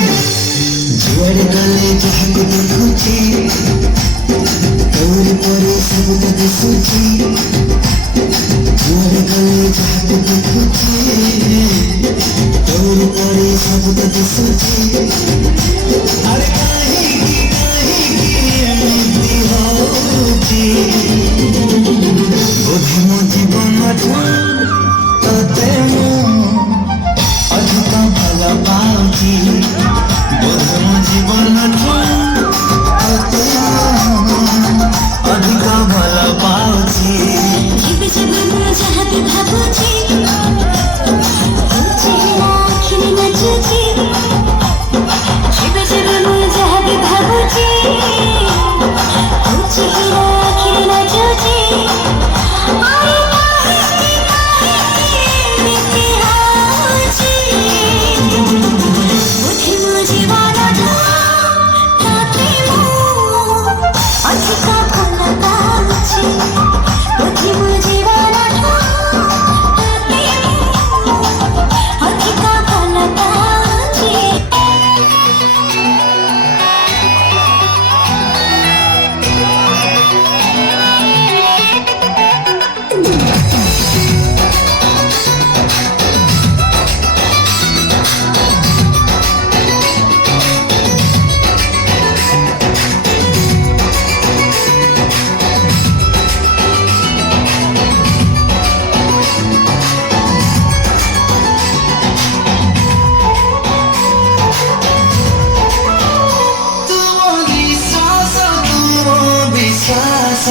जुआर गले जहां देखुची तोर परे सब दिसुची जुआर गले जहां देखुची तोर परे सब दिसुची अरे काहे की एमती होची बोधि मो जीवन तोते अधिक भल पाउची बोधि मो जीवन तोते अधिक भल पाउची जीव जीवन जहाँ भी भाबुची चेहरा आखिर नाचुची जीव जीवन जहाँ भी भाबुची चेहरा आखिर नाचुची विश्वास